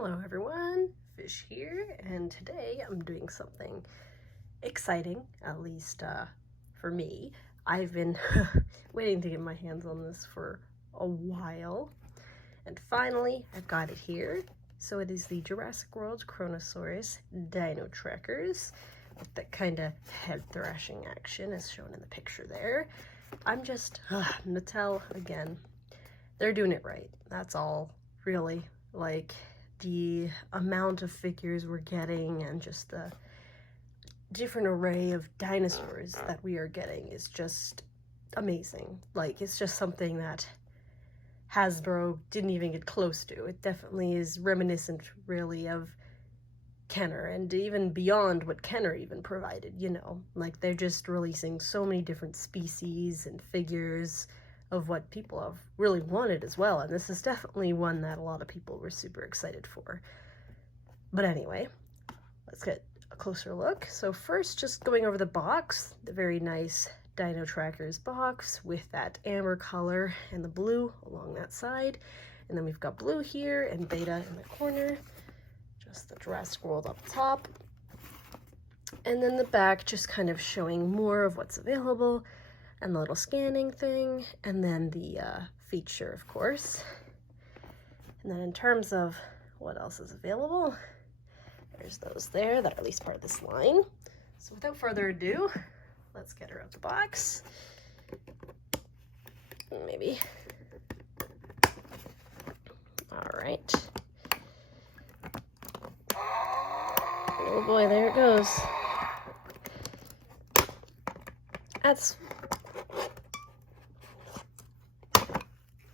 Hello everyone, Fish here, and today I'm doing something exciting, at least for me. I've been waiting to get my hands on this for a while, and finally I've got it here. So it is the Jurassic World Kronosaurus Dino Trackers with that kind of head thrashing action as shown in the picture there. I'm just, Mattel, again, they're doing it right. That's all, really. Like, the amount of figures we're getting and just the different array of dinosaurs that we are getting is just amazing. Like, it's just something that Hasbro didn't even get close to. It definitely is reminiscent, really, of Kenner, and even beyond what Kenner even provided, you know. Like, they're just releasing so many different species and figures of what people have really wanted as well, and this is definitely one that a lot of people were super excited for. But anyway, let's get a closer look. So first, just going over the box, the very nice Dino Trackers box with that amber color and the blue along that side, and then we've got blue here and Beta in the corner, just the Jurassic World up top, and then the back just kind of showing more of what's available, and the little scanning thing, and then the feature, of course. And then in terms of what else is available, there's those there that are at least part of this line. So without further ado, let's get her out the box. Maybe. All right. Oh boy, there it goes.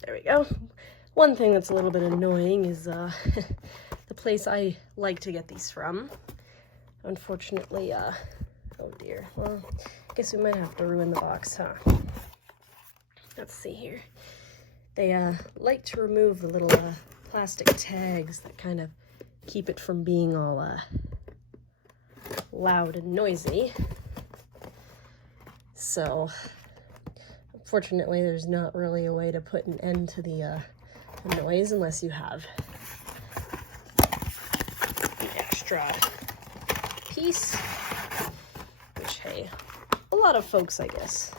There we go. One thing that's a little bit annoying is the place I like to get these from. Unfortunately, oh dear. Well, I guess we might have to ruin the box, huh? Let's see here. They like to remove the little plastic tags that kind of keep it from being all loud and noisy. So unfortunately, there's not really a way to put an end to the noise unless you have the extra piece, which, hey, a lot of folks, I guess,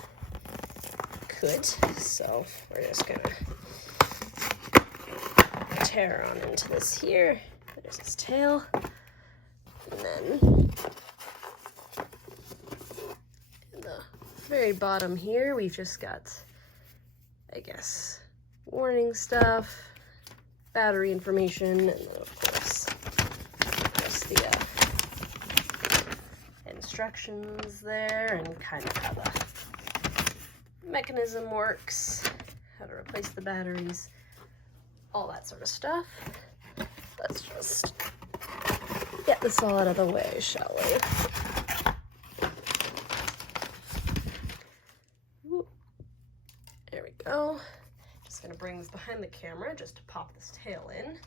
could. So we're just gonna tear on into this here. There's his tail, and then in the very bottom here, we've just got, I guess, warning stuff, battery information, and then of course just the instructions there, and kind of how the mechanism works, how to replace the batteries, all that sort of stuff. Let's just get this all out of the way, shall we? There we go. Just gonna bring this behind the camera just to pop this tail in.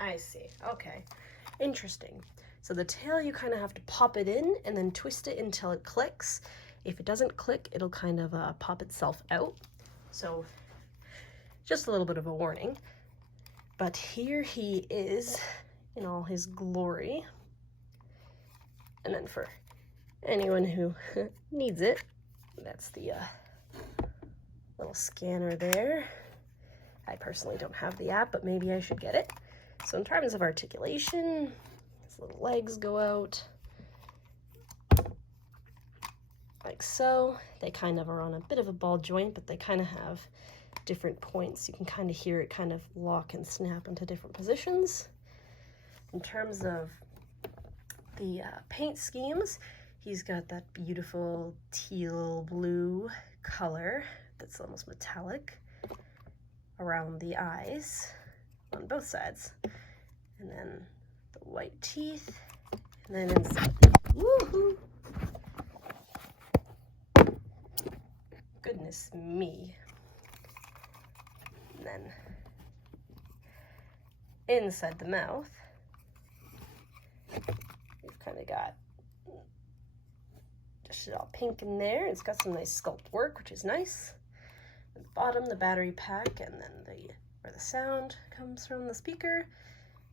I see. Okay. Interesting. So the tail, you kind of have to pop it in and then twist it until it clicks. If it doesn't click, it'll kind of pop itself out. So just a little bit of a warning. But here he is in all his glory. And then for anyone who needs it, that's the little scanner there. I personally don't have the app, but maybe I should get it. So in terms of articulation, his little legs go out like so. They kind of are on a bit of a ball joint, but they kind of have different points. You can kind of hear it kind of lock and snap into different positions. In terms of the paint schemes, he's got that beautiful teal blue color that's almost metallic around the eyes on both sides, and then the white teeth, and then inside. Woohoo! Goodness me. And then inside the mouth, we've kind of got just all pink in there. It's got some nice sculpt work, which is nice. At the bottom, the battery pack, and then where the sound comes from, the speaker.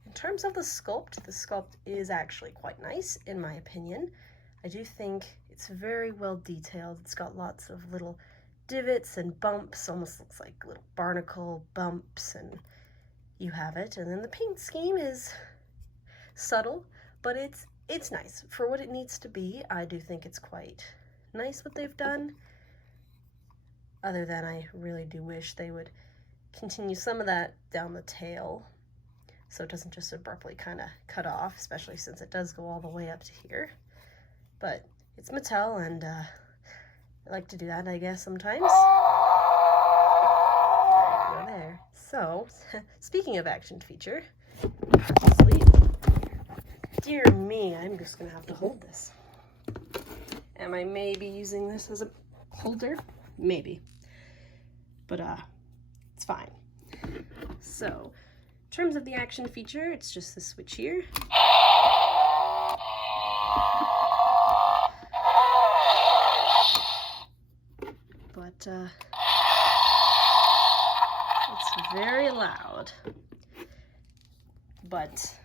In terms of the sculpt is actually quite nice, in my opinion. I do think it's very well detailed. It's got lots of little divots and bumps, almost looks like little barnacle bumps, and you have it. And then the paint scheme is subtle, but it's nice. For what it needs to be, I do think it's quite nice what they've done. Other than I really do wish they would continue some of that down the tail so it doesn't just abruptly kind of cut off, especially since it does go all the way up to here. But it's Mattel, and I like to do that, I guess, sometimes. There. So, speaking of action feature, sleep. Dear me, I'm just gonna have to hold this. Am I maybe using this as a holder? Maybe. But it's fine. So, in terms of the action feature, it's just the switch here. But it's very loud. But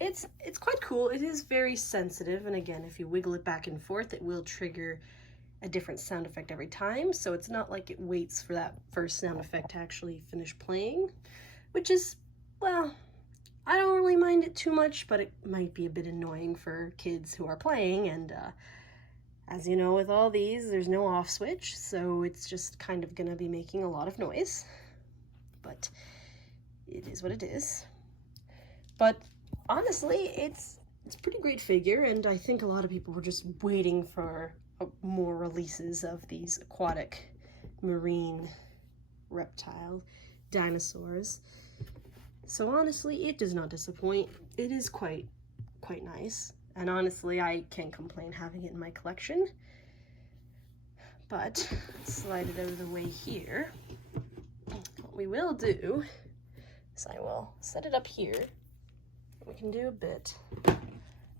it's quite cool. It is very sensitive, and again, if you wiggle it back and forth, it will trigger a different sound effect every time, so it's not like it waits for that first sound effect to actually finish playing, which is, well, I don't really mind it too much, but it might be a bit annoying for kids who are playing, and as you know, with all these, there's no off switch, so it's just kind of gonna be making a lot of noise, but it is what it is. But honestly, it's a pretty great figure, and I think a lot of people were just waiting for more releases of these aquatic marine reptile dinosaurs. So honestly, it does not disappoint. It is quite nice, and honestly, I can't complain having it in my collection. But slide it out of the way here. What we will do is I will set it up here. We can do a bit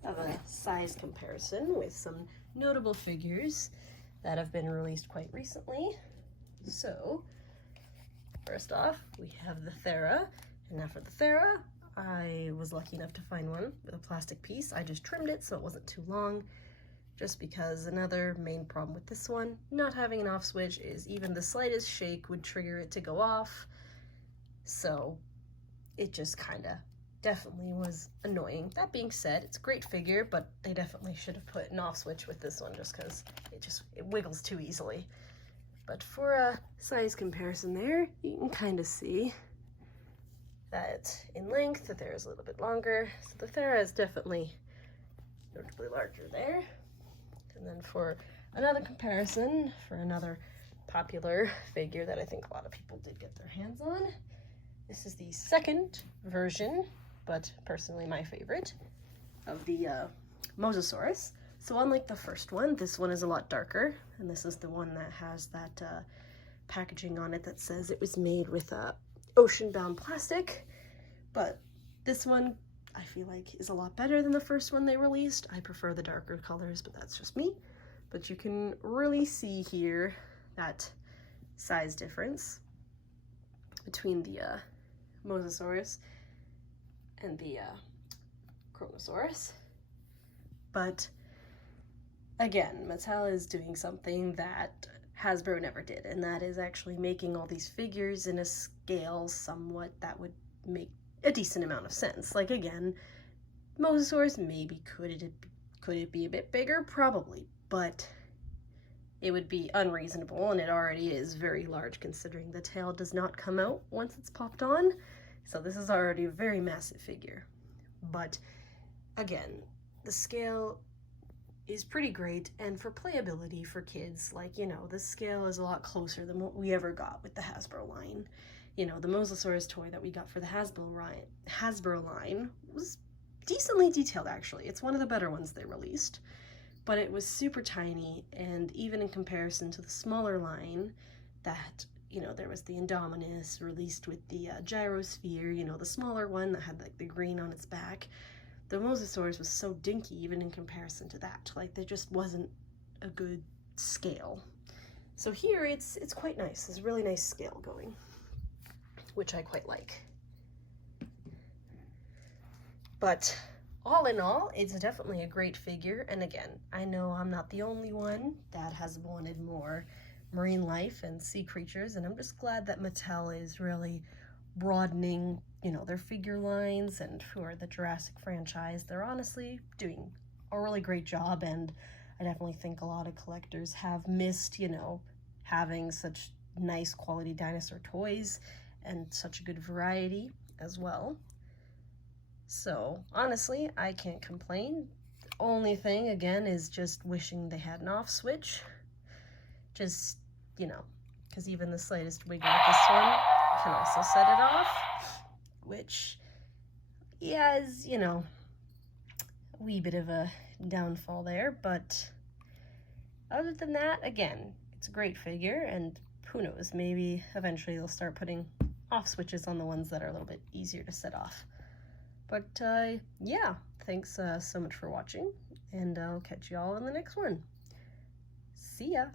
of a size comparison with some notable figures that have been released quite recently. So, first off, we have the Thera, and now for the Thera, I was lucky enough to find one with a plastic piece. I just trimmed it so it wasn't too long, just because another main problem with this one, not having an off switch, is even the slightest shake would trigger it to go off, so it just kind of definitely was annoying. That being said, it's a great figure, but they definitely should have put an off switch with this one just because it wiggles too easily. But for a size comparison there, you can kind of see that in length the Thera is a little bit longer. So the Thera is definitely notably larger there. And then for another comparison, for another popular figure that I think a lot of people did get their hands on, this is the second version, but personally my favorite, of the Mosasaurus. So unlike the first one, this one is a lot darker, and this is the one that has that packaging on it that says it was made with ocean-bound plastic. But this one, I feel like, is a lot better than the first one they released. I prefer the darker colors, but that's just me. But you can really see here that size difference between the Mosasaurus and the Kronosaurus. But again, Mattel is doing something that Hasbro never did, and that is actually making all these figures in a scale somewhat that would make a decent amount of sense. Like, again, Mosasaurus, maybe could it be a bit bigger? Probably, but it would be unreasonable, and it already is very large considering the tail does not come out once it's popped on. So this is already a very massive figure. But again, the scale is pretty great, and for playability for kids, like, you know, the scale is a lot closer than what we ever got with the Hasbro line. You know, the Mosasaurus toy that we got for the Hasbro line was decently detailed, actually. It's one of the better ones they released, but it was super tiny, and even in comparison to the smaller line that, you know, there was the Indominus released with the gyrosphere, you know, the smaller one that had like the green on its back. The Mosasaurus was so dinky even in comparison to that. Like, there just wasn't a good scale. So here it's quite nice. There's a really nice scale going, which I quite like. But all in all, it's definitely a great figure. And again, I know I'm not the only one that has wanted more marine life and sea creatures, and I'm just glad that Mattel is really broadening, you know, their figure lines, and for the Jurassic franchise, they're honestly doing a really great job. And I definitely think a lot of collectors have missed, you know, having such nice quality dinosaur toys and such a good variety as well. So honestly, I can't complain. The only thing, again, is just wishing they had an off switch. Just, you know, because even the slightest wiggle with this one can also set it off, which, yeah, is, you know, a wee bit of a downfall there. But other than that, again, it's a great figure, and who knows, maybe eventually they'll start putting off switches on the ones that are a little bit easier to set off. But yeah, thanks so much for watching, and I'll catch you all in the next one. See ya!